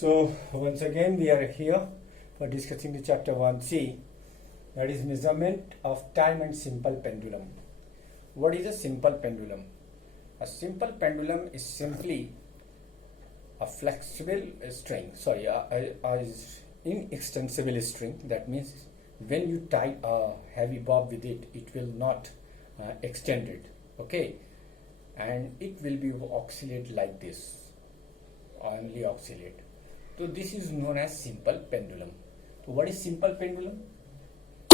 So once again we are here for discussing the chapter 1C, that is measurement of time and simple pendulum. What is a simple pendulum? A simple pendulum is simply a flexible string, a inextensible string. That means when you tie a heavy bob with it, it will not extend it, okay, and it will be oscillate like this, only oscillate. So this is known as simple pendulum. So what is simple pendulum?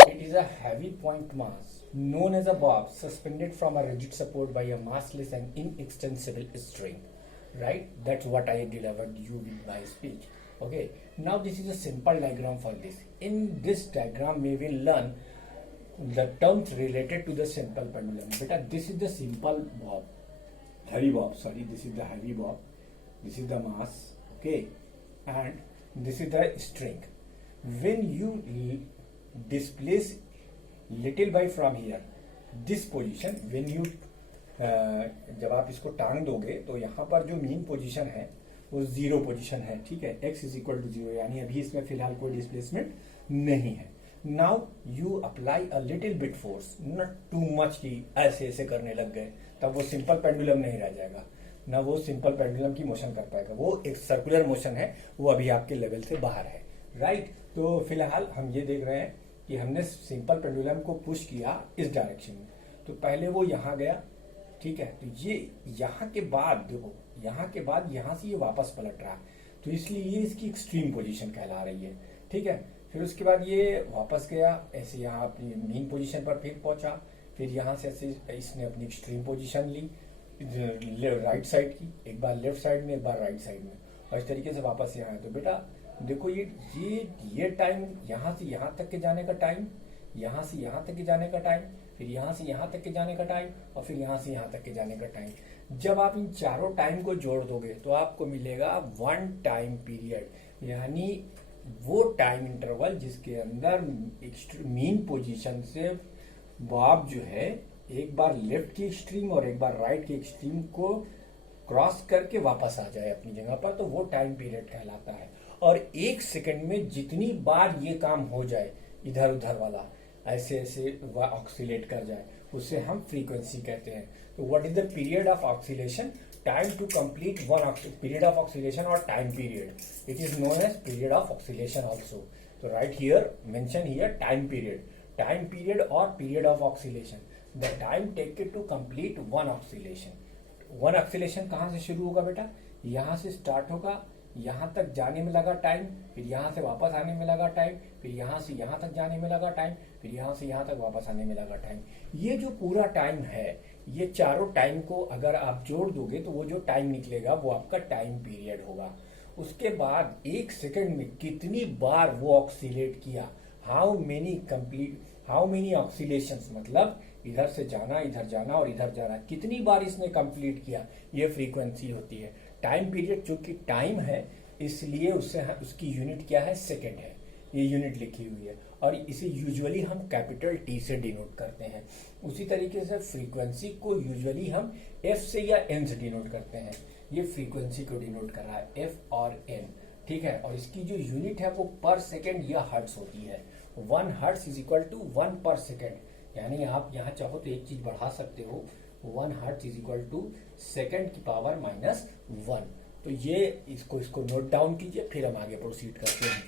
It is a heavy point mass known as a bob suspended from a rigid support by a massless and inextensible string. Right? That's what I delivered you with my speech. Okay. Now this is a simple diagram for this. In this diagram, we will learn the terms related to the simple pendulum. Beta, this is the simple bob, heavy bob. Sorry, this is the heavy bob. This is the mass. Okay, and this is the string. When you displace little by from here, this position, when you जब आप इसको टांग दोगे तो यहाँ पर जो mean position है वो जीरो पोजीशन है, ठीक है, x is equal to zero, यानी अभी इसमें फिलहाल कोई डिस्प्लेसमेंट नहीं है. Now you apply a little bit force, not too much की ऐसे ऐसे करने लग गए, तब वो सिंपल पेंडुलम नहीं रह जाएगा, ना वो सिंपल पेंडुलम की मोशन कर पाएगा. वो एक सर्कुलर मोशन है, वो अभी आपके लेवल से बाहर है. राइट. तो फिलहाल हम ये देख रहे हैं कि हमने सिंपल पेंडुलम को पुश किया इस डायरेक्शन में. तो पहले वो यहाँ गया, ठीक है, तो ये यहाँ के बाद देखो, यहाँ के बाद यहाँ से ये वापस पलट रहा है, तो इसलिए ये इसकी एक्सट्रीम पोजीशन कहला रही है. ठीक है. फिर उसके बाद ये वापस गया ऐसे, यहाँ अपनी मेन पोजीशन पर फिर पहुंचा, फिर यहाँ से ऐसे इसने अपनी एक्सट्रीम पोजीशन ली राइट साइड की, एक बार लेफ्ट साइड में, एक बार राइट साइड में, और इस तरीके से वापस यहाँ है. तो बेटा देखो ये टाइम, यहाँ से यहाँ तक के जाने का टाइम, यहाँ से यहाँ तक के जाने का टाइम, फिर यहाँ से यहाँ तक के जाने का टाइम, और फिर यहाँ से यहाँ तक के जाने का टाइम. जब आप इन चारों टाइम को जोड़ दोगे तो आपको मिलेगा वन टाइम पीरियड, यानी वो टाइम इंटरवल जिसके अंदर मीन पोजीशन से बॉब जो है एक बार लेफ्ट की एक्सट्रीम और एक बार राइट की एक्सट्रीम को क्रॉस करके वापस आ जाए अपनी जगह पर, तो वो टाइम पीरियड कहलाता है. और एक सेकंड में जितनी बार ये काम हो जाए, इधर उधर वाला ऐसे ऐसे ऑक्सीलेट कर जाए, उसे हम फ्रीक्वेंसी कहते हैं. तो what is the period of oscillation? Time to complete one period of oscillation और time period, it is known as period of oscillation also. तो right here, mention here time period और period of oscillation. The time taken to complete one oscillation. One oscillation कहाँ से शुरू होगा बेटा? यहाँ से स्टार्ट होगा, यहाँ तक जाने में लगा टाइम, फिर यहाँ से वापस आने में लगा टाइम, फिर यहाँ से यहाँ तक जाने में लगा टाइम, फिर यहाँ से यहाँ तक वापस आने में लगा टाइम. ये जो पूरा टाइम है, ये चारों टाइम को अगर आप जोड़ दोगे तो वो जो टाइम निकलेगा वो आपका टाइम पीरियड होगा. उसके बाद एक सेकंड में कितनी बार वो ऑक्सीलेट किया, हाउ मेनी ऑक्सीलेशंस, मतलब इधर से जाना, इधर जाना और इधर जाना, कितनी बार इसने कंप्लीट किया, ये फ्रीक्वेंसी होती है. टाइम पीरियड चूंकि टाइम है इसलिए उसकी यूनिट क्या है? सेकंड है. ये यूनिट लिखी हुई है और इसे यूजुअली हम कैपिटल टी से डिनोट करते हैं. उसी तरीके से फ्रीक्वेंसी को यूजुअली हम एफ से या एन से डिनोट करते हैं. ये फ्रीक्वेंसी को डिनोट कर रहा है, एफ और एन. ठीक है. और इसकी जो यूनिट है वो पर सेकेंड या हर्ट्ज होती है. 1 हर्ट्ज इज इक्वल टू 1 पर सेकेंड, यानी आप यहाँ चाहो तो एक चीज बढ़ा सकते हो, 1 hertz is equal to second की पावर -1. तो ये इसको नोट डाउन कीजिए, फिर हम आगे प्रोसीड करते हैं.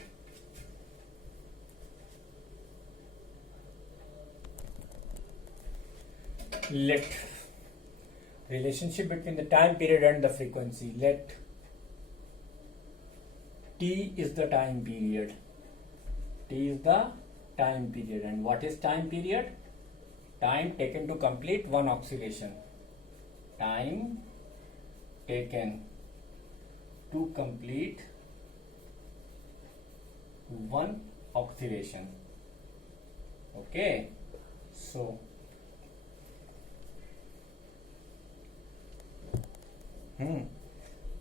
Let relationship between the time period and the frequency. Let T is the time period. T is the time period. And what is time period? Time taken to complete one oscillation. Time taken to complete one oscillation. Okay. So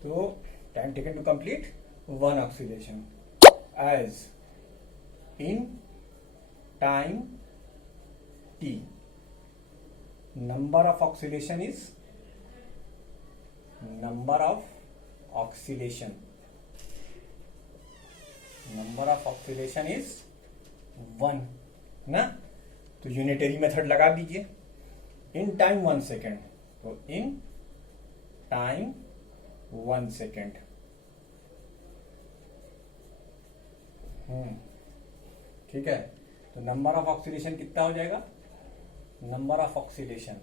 तो time taken to complete one oscillation as in time T, number of oscillation is number of oscillation number of oscillation is 1 ना। तो unitary method लगा दीजिए। In time 1 second, तो in time 1 second. ठीक है, तो number of oscillation कितना हो जाएगा? Number of oscillation,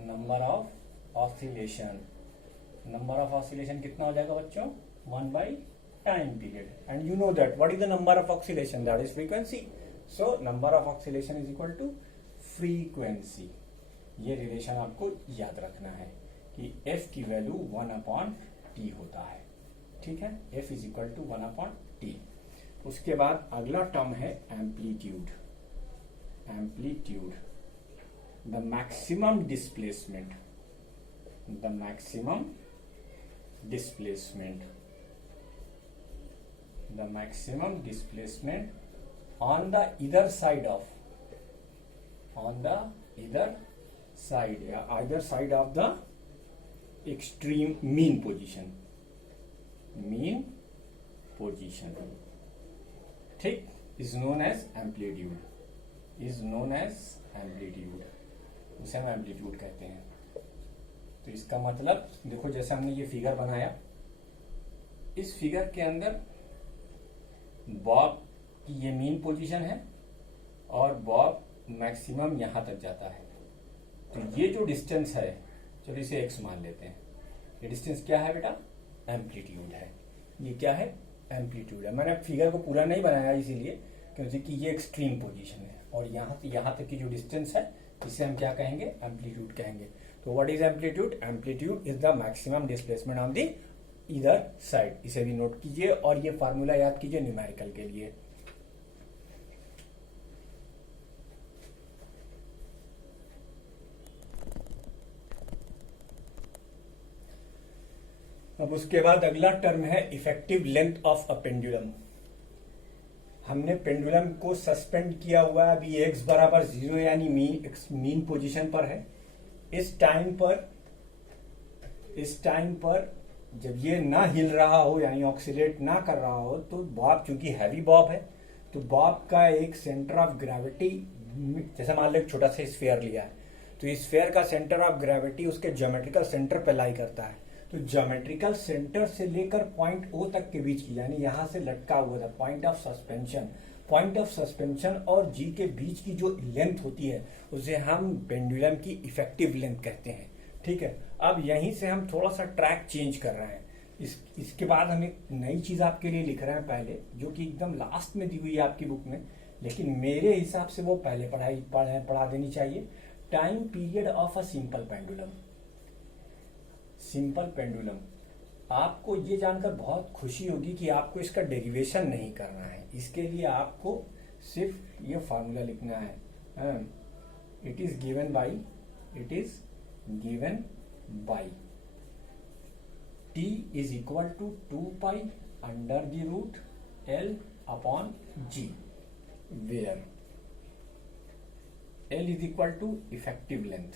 number of oscillation, number of oscillation कितना हो जाएगा बच्चों? 1 by time period. And you know that what is the number of oscillation? That is frequency. So number of oscillation is equal to frequency. ये relation आपको याद रखना है कि f की वैल्यू 1/t होता है। ठीक है, f is equal to 1/t। उसके बाद अगला टर्म है amplitude. Amplitude, the maximum displacement, the maximum displacement, the maximum displacement on the either side of, on the either side, either side of the extreme mean position, mean position, ठीक, is known as amplitude, is known as amplitude, उसे हम amplitude कहते हैं। तो इसका मतलब देखो, जैसे हमने ये फिगर बनाया, इस फिगर के अंदर बॉब कि ये मीन पोजीशन है और बॉब मैक्सिमम यहां तक जाता है। तो ये जो डिस्टेंस है, चलो इसे x मान लेते हैं। ये डिस्टेंस क्या है बेटा? एम्पलीट्यूड है। ये क्या है? एम्पलीट्यूड है। मैंने फिगर को पूरा नहीं बनाया इसीलिए क्योंकि ये एक्सट्रीम पोजीशन है और यहाँ से यहाँ तक की जो डिस्टेंस है इसे हम क्या कहेंगे? एम्पलीट्यूड कहेंगे। तो what is amplitude? Amplitude is the maximum displacement on the either side. इसे भी नोट कीजिए और ये फार्मूला याद कीजिए न्यूमेरिकल के लिए। अब उसके बाद अगला टर्म है effective length of a pendulum. हमने पेंडुलम को सस्पेंड किया हुआ है, अभी x बराबर 0 यानी मीन पोजीशन पर है। इस टाइम पर जब ये ना हिल रहा हो यानी ऑक्सीलेट ना कर रहा हो, तो बॉब चूंकि हैवी बॉब है, तो बॉब का एक सेंटर ऑफ ग्रेविटी, जैसे मान लो एक छोटा सा स्फीयर लिया है, तो इस स्फीयर का सेंटर ऑफ ग्रेविटी उसके ज्योमेट्रिकल सेंटर पे लाई करता है। तो ज्योमेट्रिकल सेंटर से लेकर पॉइंट O तक के बीच की, यानी यहां से लटका हुआ था point of suspension, point of suspension और G के बीच की जो लेंथ होती है उसे हम पेंडुलम की इफेक्टिव लेंथ कहते हैं। ठीक है, अब यहीं से हम थोड़ा सा ट्रैक चेंज कर रहे हैं। इसके बाद हम एक नई चीज आपके लिए लिख रहे हैं पहले, जो कि एकदम लास्ट में दी हुई है आपकी बुक में, लेकिन मेरे हिसाब से वो पहले पढ़ा देनी चाहिए। Time period of a simple pendulum. Simple pendulum, आपको ये जानकर बहुत खुशी होगी कि आपको इसका डेरिवेशन नहीं करना है। इसके लिए आपको सिर्फ ये फार्मूला लिखना है। It is given by t is equal to 2 pi under the root L upon G, where L is equal to effective length.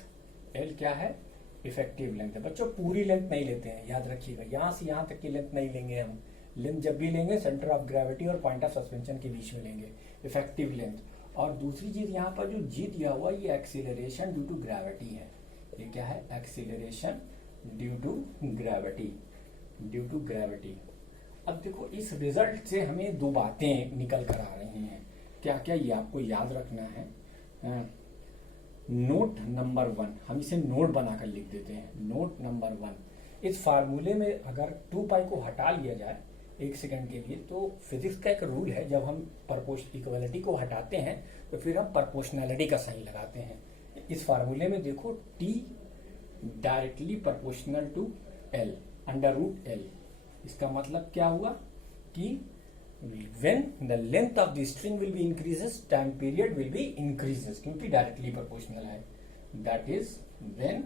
L क्या है? इफेक्टिव लेंथ है। बच्चों पूरी लेंथ नहीं लेते हैं, याद रखिएगा, यहां से यहां तक की लेंथ नहीं लेंगे हम। लेंथ जब भी लेंगे सेंटर ऑफ ग्रेविटी और पॉइंट ऑफ सस्पेंशन के बीच में लेंगे, इफेक्टिव लेंथ। और दूसरी चीज यहाँ पर जो G दिया हुआ, ये एक्सीलरेशन ड्यू टू ग्रेविटी है। ये क्या है? Acceleration due to gravity, due to gravity. अब देखो, इस रिजल्ट से हमें दो बातें निकल कर आ रही हैं। क्या क्या? ये आपको याद रखना है। नोट नंबर 1, हम इसे नोट बनाकर लिख देते हैं। नोट नंबर 1, इस फार्मूले में अगर 2 पाई को हटा लिया जाए 1 सेकंड के लिए, तो फिजिक्स का एक रूल है, जब हम इक्वलिटी को हटाते हैं तो फिर हम प्रोपोर्शनैलिटी का साइन लगाते हैं। इस फार्मूले में देखो, t directly proportional to L under root L। इसका मतलब क्या हुआ कि when the length of the string will be increases, time period will be increases, क्योंकि directly proportional है। That is when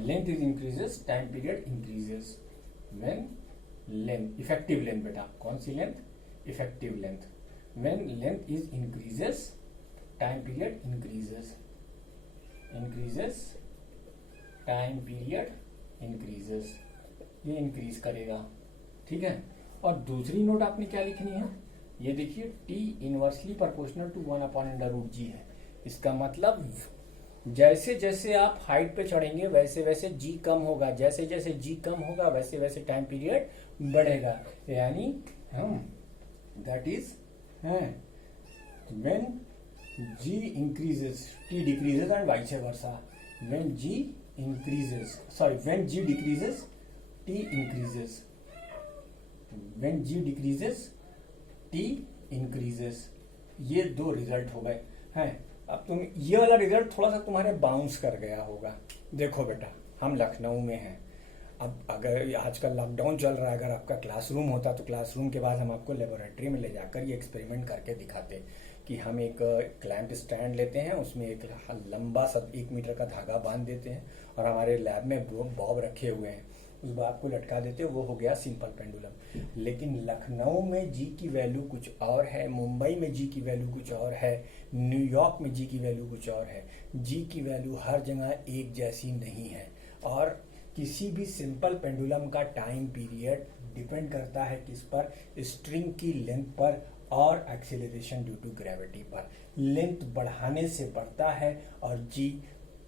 length is increases, time period increases। When length, effective length बेटा, कौन सी length? Effective length। When length is increases, time period increases, time period increases, ये increase करेगा, ठीक है। और दूसरी नोट आपने क्या लिखनी है, ये देखिए T inversely proportional to 1/√g है। इसका मतलब जैसे जैसे आप हाइट पे चढ़ेंगे वैसे वैसे जी कम होगा, जैसे जैसे जी कम होगा वैसे वैसे टाइम पीरियड बढ़ेगा, यानी हम that is when G increases T decreases and vice versa, when G increases when G decreases T increases, when G decreases T increases. ये दो रिजल्ट हो गए हैं। अब तुम ये वाला रिजल्ट थोड़ा सा तुम्हारे बाउंस कर गया होगा। देखो बेटा, हम लखनऊ में हैं, अब अगर आजकल लॉकडाउन चल रहा है, अगर आपका क्लासरूम होता तो क्लासरूम के बाद हम आपको लेबोरेटरी में ले जाकर ये एक्सपेरिमेंट करके दिखाते कि हम एक क्लैंप स्टैंड लेते हैं, उसमें एक लंबा सा 1 मीटर का धागा बांध देते हैं और हमारे लैब में बॉब रखे हुए हैं, उस बात को लटका देते हैं, वो हो गया सिंपल पेंडुलम। लेकिन लखनऊ में जी की वैल्यू कुछ और है, मुंबई में जी की वैल्यू कुछ और है, न्यूयॉर्क में जी की वैल्यू कुछ और है। जी की वैल्यू हर जगह एक जैसी नहीं है, और किसी भी सिंपल पेंडुलम का टाइम पीरियड डिपेंड करता है किस पर, स्ट्रिंग की लेंथ पर और एक्सीलरेशन ड्यू टू ग्रेविटी पर। लेंथ बढ़ाने से बढ़ता है और जी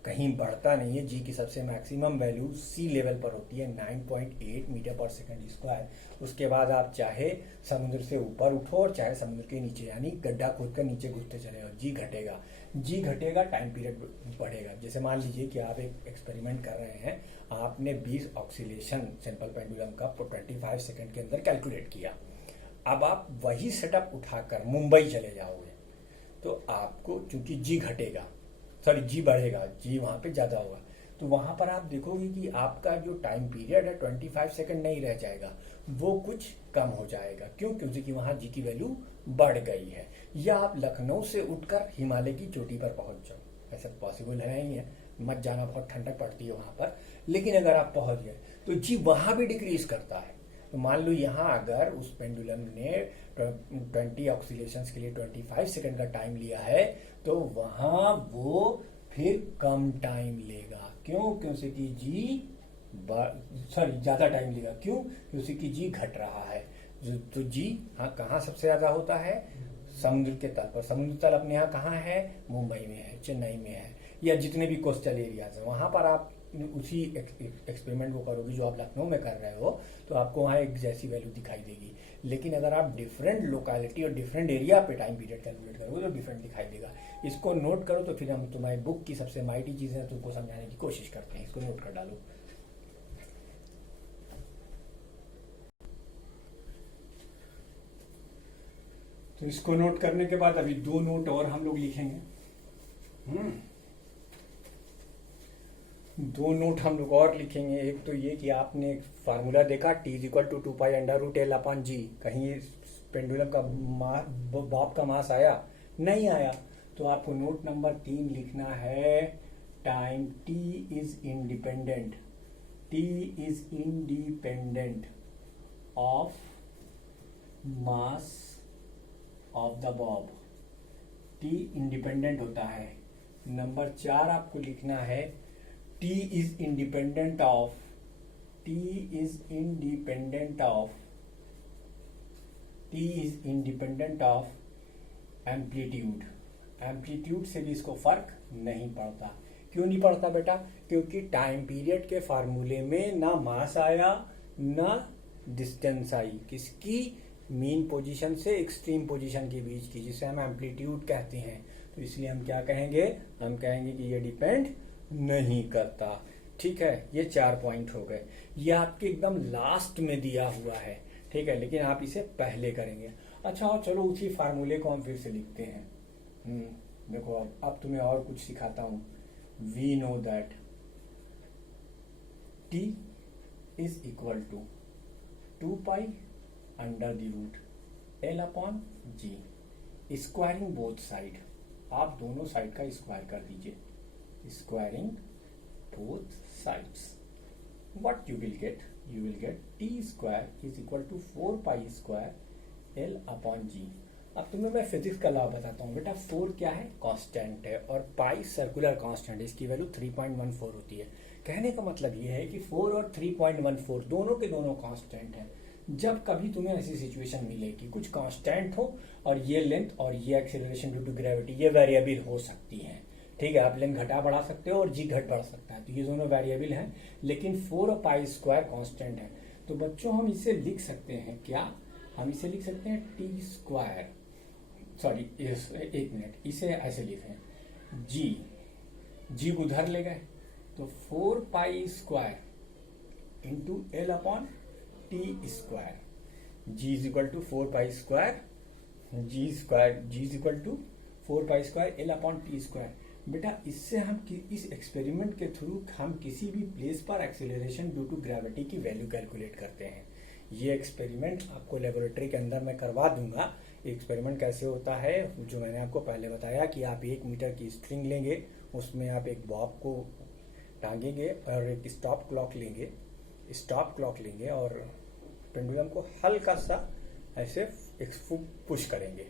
कहीं बढ़ता नहीं है। जी की सबसे मैक्सिमम वैल्यू सी लेवल पर होती है 9.8 मीटर पर सेकंड स्क्वायर। उसके बाद आप चाहे समुद्र से ऊपर उठो और चाहे समुद्र के नीचे, यानी गड्ढा खोद कर नीचे घुसते चले और जी घटेगा, जी घटेगा, टाइम पीरियड बढ़ेगा। जैसे मान लीजिए कि आप एक एक्सपेरिमेंट कर रहे हैं, आपने 20 ऑक्सीलेशन सिंपल पेंडुलम का 25 सेकंड के अंदर कैलकुलेट किया। अब आप वही सेटअप उठाकर मुंबई चले जाओगे तो आपको, चूंकि जी घटेगा, जी बढ़ेगा, जी वहां पे ज्यादा होगा, तो वहां पर आप देखोगे कि आपका जो टाइम पीरियड है 25 सेकंड नहीं रह जाएगा, वो कुछ कम हो जाएगा। क्यों? क्योंकि वहां जी की वैल्यू बढ़ गई है। या आप लखनऊ से उठकर हिमालय की चोटी पर पहुंच जाओ, ऐसा पॉसिबल है नहीं है, मत जाना, बहुत ठंडक पड़ती है वहां पर, लेकिन अगर आप पहुंच गए तो जी वहां भी डिक्रीज करता है। तो मान लो यहाँ अगर उस पेंडुलम ने 20 ऑक्सीलेशंस के लिए 25 सेकंड का टाइम लिया है, तो वहां वो फिर कम टाइम लेगा। क्यों? क्योंकि जी ज्यादा टाइम लेगा। क्यों? क्योंकि जी घट रहा है। तो जी कहाँ सबसे ज्यादा होता है? समुद्र के तल पर। समुद्र तल अपने यहाँ कहाँ है? मुंबई में है, चेन्नई में है, या जितने भी कोस्टल एरियाज है वहां पर आप उसी एक्सपेरिमेंट को करोगे जो आप लखनऊ में कर रहे हो, तो आपको वहाँ एक जैसी वैल्यू दिखाई देगी। लेकिन अगर आप डिफरेंट लोकेलिटी और डिफरेंट एरिया पे टाइम पीरियड कैलकुलेट करोगे तो डिफरेंट दिखाई देगा। इसको नोट करो, तो फिर हम तुम्हारी बुक की सबसे माइटी चीजें तुमको समझाने की कोशिश करते हैं। इसको नोट कर डालो। तो इसको नोट करने के बाद अभी 2 नोट और हम लोग लिखेंगे। 2 नोट हम लोग और लिखेंगे। एक तो ये कि आपने एक फार्मूला देखा, T = 2π√L/g। कहीं पेंडुलम का बॉब का मास आया? नहीं आया। तो आपको नोट नंबर 3 लिखना है, time T is independent of mass of the Bob. T independent होता है। नंबर 4 आपको लिखना है, T is independent of amplitude. Amplitude से भी इसको फर्क नहीं पड़ता। क्यों नहीं पड़ता बेटा? क्योंकि टाइम पीरियड के फार्मूले में ना मास आया ना डिस्टेंस आई। किसकी? मीन पोजीशन से एक्सट्रीम पोजीशन के बीच की, जिसे हम एम्पलीट्यूड कहते हैं। तो इसलिए हम क्या कहेंगे? हम कहेंगे कि ये डिपेंड नहीं करता। ठीक है, ये 4 पॉइंट हो गए। ये आपके एकदम लास्ट में दिया हुआ है, ठीक है, लेकिन आप इसे पहले करेंगे। अच्छा, चलो उसी फार्मूले को हम फिर से लिखते हैं। देखो, अब तुम्हें और कुछ सिखाता हूं। We know that T is equal to 2π√L/g। Squaring both side, आप दोनों साइड का स्क्वायर कर दीजिए। Squaring both sides, what you will get T square is equal to 4π² L/g। अब तुम्हें मैं फिजिक्स का लॉ बताता हूँ बेटा। 4 क्या है? कांस्टेंट है, और पाई सर्कुलर कांस्टेंट है, इसकी वैल्यू 3.14 होती है। कहने का मतलब ये है कि 4 और 3.14 दोनों के दोनों कांस्टेंट हैं। जब कभी तुम्हें ऐसी सिचुएशन मिले कि कुछ कांस्टेंट हो और ये लेंथ और ये एक्सेलरेशन ड्यू टू ग्रेविटी ये वेरिएबल हो सकती हैं, ठीक है, आप लेंथ घटा बढ़ा सकते हो और जी घट बढ़ सकता है, तो ये दोनों वेरिएबल हैं, लेकिन 4 और पाई स्क्वायर कांस्टेंट है। तो बच्चों हम इसे लिख सकते हैं क्या? हम इसे लिख सकते हैं टी स्क्वायर, सॉरी एक मिनट, इसे ऐसे लिखें जी उधर ले गए तो 4 pi square into L upon T square. G is equal to 4 pi square G is equal to 4 pi square L upon T square. बेटा इससे हम इस एक्सपेरिमेंट के थ्रू हम किसी भी प्लेस पर एक्सेलरेशन ड्यू टू ग्रेविटी की वैल्यू कैलकुलेट करते हैं। ये एक्सपेरिमेंट आपको लेबोरेटरी के अंदर मैं करवा दूंगा। एक्सपेरिमेंट कैसे होता है जो मैंने आपको पहले बताया कि आप 1 मीटर की स्ट्रिंग लेंगे, उसमें आप एक बॉब को टांगेंगे और एक स्टॉप क्लॉक लेंगे और पेंडुलम को हल्का सा ऐसे पुश करेंगे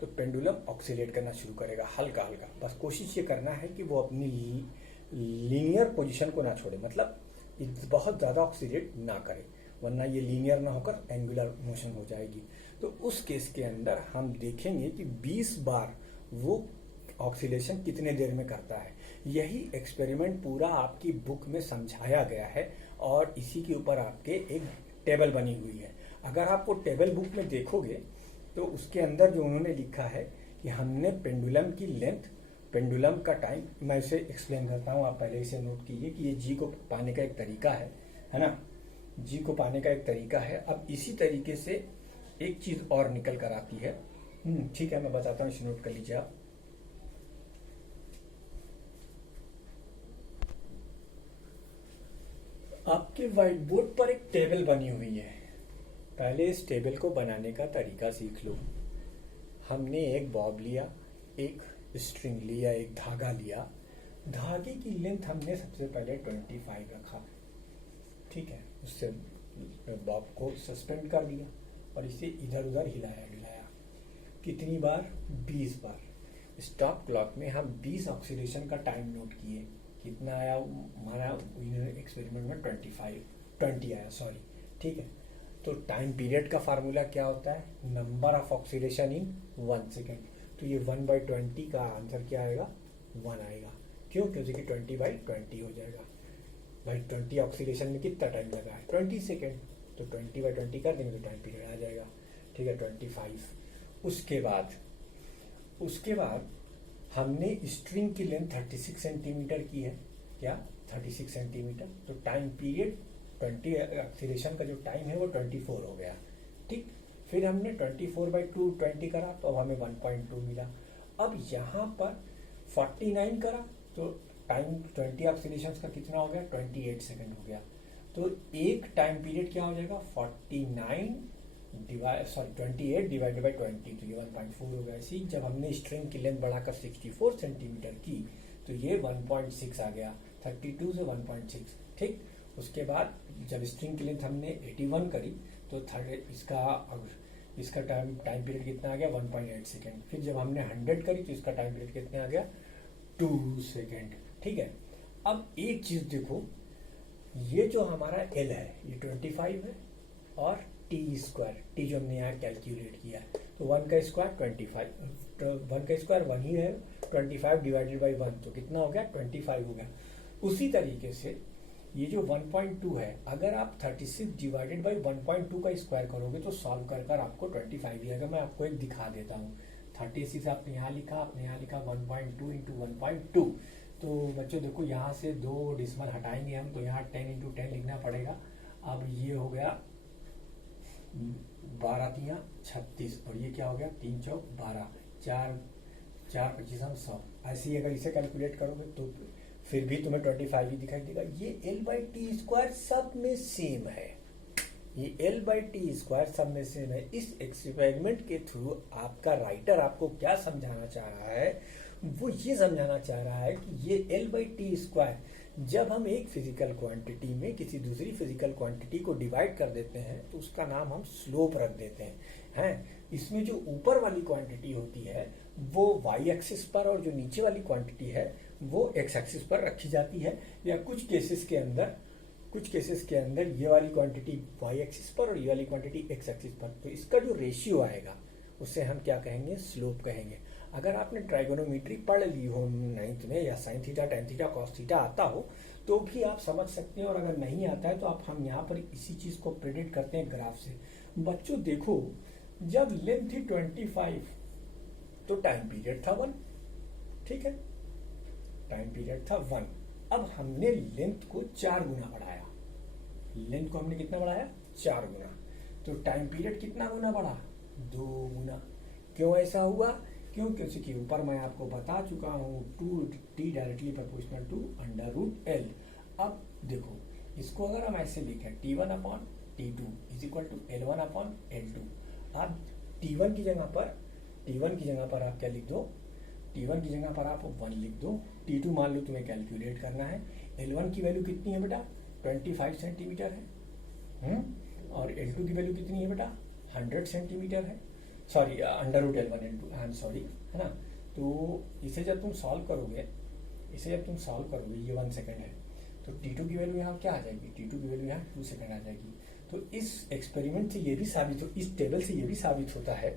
तो पेंडुलम ऑक्सीलेट करना शुरू करेगा हल्का हल्का। बस कोशिश ये करना है कि वो अपनी लीनियर पोजीशन को ना छोड़े, मतलब बहुत ज़्यादा ऑक्सीलेट ना करे, वरना ये लीनियर ना होकर एंगुलर मोशन हो जाएगी। तो उस केस के अंदर हम देखेंगे कि 20 बार वो ऑक्सीलेशन कितने देर में करता है। यही एक्सपेरिमेंट पूरा आपकी बुक में समझाया गया है और इसी के ऊपर आपके एक टेबल बनी हुई है। अगर आप वो टेबल बुक में देखोगे तो उसके अंदर जो उन्होंने लिखा है कि हमने पेंडुलम की लेंथ, पेंडुलम का टाइम, मैं इसे एक्सप्लेन करता हूँ, आप पहले इसे नोट कीजिए कि ये जी को पाने का एक तरीका है ना, जी को पाने का एक तरीका है। अब इसी तरीके से एक चीज और निकल कर आती है, ठीक है, मैं बताता हूँ, इसे नोट कर लीजिए आप। आपके व्हाइट बोर्ड पर एक टेबल बनी हुई है, पहले इस टेबल को बनाने का तरीका सीख लो। हमने एक बॉब लिया, एक स्ट्रिंग लिया, एक धागा लिया, धागे की लेंथ हमने सबसे पहले 25 रखा, ठीक है, उससे बॉब को सस्पेंड कर दिया और इसे इधर उधर हिलाया डुलाया। कितनी बार? 20 बार। स्टॉप क्लॉक में हम 20 ऑक्सीलेशन का टाइम नोट किए, कितना आया हमारा एक्सपेरिमेंट में? 20 आया, सॉरी, ठीक है। तो टाइम पीरियड का फार्मूला क्या होता है? Number of oscillation in 1 second. तो ये 1/20 का आंसर क्या आएगा? 1 आएगा। क्यों? क्योंकि 20/20 हो जाएगा। भाई 20 ऑक्सीलेशन में कितना टाइम लगा है? 20 सेकेंड। तो 20/20 कर देंगे तो टाइम पीरियड आ जाएगा, ठीक है, 25। उसके बाद हमने स्ट्रिंग की लेंथ 36 सेंटीमीटर की है, क्या? 36 सेंटीमीटर। तो टाइम पीरियड 20 एक्सीलेशन का जो टाइम है वो 24 हो गया, ठीक। फिर हमने 24/2 20 करा तो अब हमें 1.2 मिला। अब यहाँ पर 49 करा तो टाइम 20 एक्सीलेशन का कितना हो गया? 28 सेकेंड हो गया। तो एक टाइम पीरियड क्या हो जाएगा? 28 डिवाइडेड बाई 20, तो ये 1.4 हो गया। इसी जब हमने स्ट्रिंग की लेंथ बढ़ाकर 64 सेंटीमीटर की तो ये 1.6 आ गया, 32 से 1.6, ठीक। उसके बाद जब स्ट्रिंग की लेंथ हमने 81 करी तो इसका टाइम पीरियड कितना आ गया? 1.8 सेकेंड। फिर जब हमने 100 करी तो इसका टाइम पीरियड कितना आ गया? 2 सेकेंड, ठीक है। अब एक चीज देखो, ये जो हमारा L है ये 25 है और टी स्क्वायर, टी जो हमने यहाँ कैलकुलेट किया है, तो 1 का स्क्वायर 25, तो 1 का स्क्वायर 1 ही है, 25 डिवाइडेड बाई 1 तो कितना हो गया? 25 हो गया। उसी तरीके से ये जो 1.2 है, अगर आप 36 डिवाइडेड बाई 1.2 का स्क्वायर करोगे तो सॉल्व कर आपको 25 ही आएगा। मैं आपको एक दिखा देता हूँ। 36 आपने यहाँ लिखा 1.2 इंटू 1.2। तो बच्चों देखो, यहाँ से 2 डिसमल हटाएंगे हम तो यहाँ 10 इंटू 10 लिखना पड़ेगा। अब ये हो गया 12×3 36 और ये क्या हो गया? 3×4 12, 4×4 = 100। ऐसे ही अगर इसे कैलकुलेट करोगे तो फिर भी तुम्हें 25 ही दिखाई देगा। ये L/T² सब में सेम है, ये L/T² सब में सेम है। इस एक्सपेरिमेंट के थ्रू आपका राइटर आपको क्या समझाना चाह रहा है? वो ये समझाना चाह रहा है कि ये L/T² जब हम एक फिजिकल क्वांटिटी में किसी दूसरी फिजिकल क्वांटिटी को डिवाइड कर देते हैं तो उसका नाम हम स्लोप रख देते हैं। हैं। इसमें जो ऊपर वाली क्वांटिटी होती है वो वाई एक्सिस पर और जो नीचे वाली क्वांटिटी है वो एक्स एक्सिस पर रखी जाती है, या कुछ केसेस के अंदर ये वाली क्वांटिटी वाई एक्सिस पर और ये वाली क्वांटिटी एक्स एक्सिस पर। तो इसका जो रेशियो आएगा उसे हम क्या कहेंगे, स्लोप कहेंगे। अगर आपने ट्राइगोनोमेट्री पढ़ ली हो 9th में, या sine theta tan theta cos theta आता हो तो भी आप समझ सकते हैं, और अगर नहीं आता है तो हम यहाँ पर इसी चीज को प्रेडिक्ट करते हैं ग्राफ से। बच्चों देखो, जब लेंथ थी 25 तो टाइम पीरियड था 1, ठीक है, टाइम पीरियड था 1। अब हमने लेंथ को 4 गुना बढ़ाया, लेंथ को हमने कितना बढ़ाया, 4 गुना, तो टाइम पीरियड कितना गुना बढ़ा, 2 गुना। क्यों ऐसा हुआ, क्यों, क्योंकि ऊपर मैं आपको बता चुका हूं 2t directly proportional to √L। अब देखो, इसको अगर हम ऐसे लिखें T1/T2 is equal to L1/L2। अब T1 की जगह पर आप क्या लिख दो, T1 की जगह पर आप 1 लिख दो, T2 मान लो तुम्हें कैलकुलेट करना है। L1 की वैल्यू कितनी है बेटा, 25 सेंटीमीटर है, और L2 की वैल्यू कितनी है बेटा, 100 सेंटीमीटर है, sorry √L1L2, I am sorry, है ना। तो इसे जब तुम सॉल्व करोगे, ये 1 सेकेंड है, तो T2 की वैल्यू यहाँ क्या आ जाएगी, T2 की वैल्यू यहाँ 2 सेकेंड आ जाएगी। तो इस एक्सपेरिमेंट से ये भी साबित इस टेबल से ये भी साबित होता है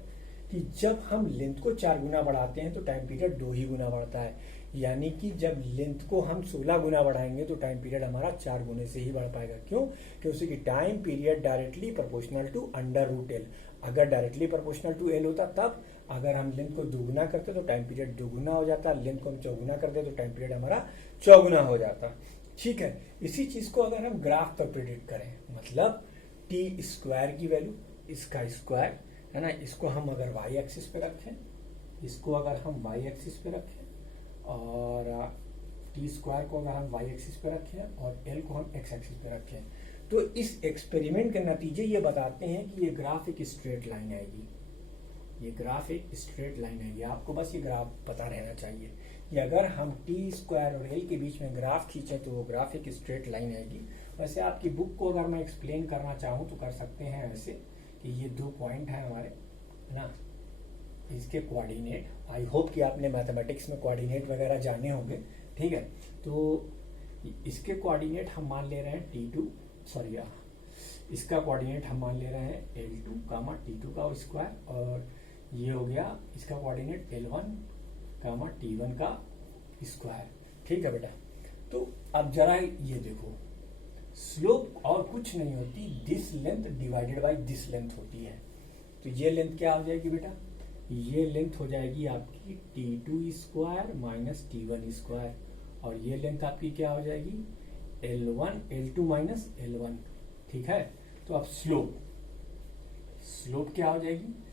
कि जब हम लेंथ को 4 गुना बढ़ाते हैं तो टाइम पीरियड 2 ही गुना बढ़ता है, यानी कि जब लेंथ को हम 16 गुना बढ़ाएंगे तो टाइम पीरियड हमारा 4 गुने से ही बढ़ पाएगा। क्यों, क्योंकि time period directly proportional to √L। अगर डायरेक्टली प्रोपोर्शनल टू L होता तब, अगर हम लेंथ को 2 गुना करते तो टाइम पीरियड 2 गुना हो जाता, लेंथ को हम 4 गुना करते तो टाइम पीरियड हमारा 4 गुना हो जाता, ठीक है। इसी चीज को अगर हम ग्राफ पर प्रेडिक्ट करें, मतलब t² की वैल्यू, इसका स्क्वायर, है ना, इसको हम अगर वाई एक्सिस पे रखें, और t² को अगर हम वाई एक्सिस पे रखें और L को हम एक्स एक्सिस पे रखें, तो इस एक्सपेरिमेंट के नतीजे ये बताते हैं कि ये ग्राफ एक स्ट्रेट लाइन आएगी, आपको बस ये ग्राफ पता रहना चाहिए कि अगर हम t² और L के बीच में ग्राफ खींचें तो वो ग्राफ एक स्ट्रेट लाइन आएगी। वैसे आपकी बुक को अगर मैं एक्सप्लेन करना चाहूँ तो कर सकते हैं ऐसे कि ये 2 पॉइंट हैं हमारे, है ना, इसके कोऑर्डिनेट, आई होप कि आपने मैथमेटिक्स में कोऑर्डिनेट वगैरह जाने होंगे, ठीक है। तो इसके कोऑर्डिनेट हम मान ले रहे हैं इसका कोऑर्डिनेट हम मान ले रहे हैं L2, T2 का स्क्वायर, और ये हो गया इसका कोऑर्डिनेट L1, T1 का स्क्वायर, ठीक है बेटा। तो अब जरा ये देखो, स्लोप और कुछ नहीं होती, this length divided by this length होती है। तो ये लेंथ क्या हो जाएगी बेटा, ये लेंथ हो जाएगी आपकी T2² माइनस T1², और ये लेंथ आपकी क्या हो जाएगी, L2 माइनस L1, ठीक है। तो अब स्लोप क्या हो जाएगी,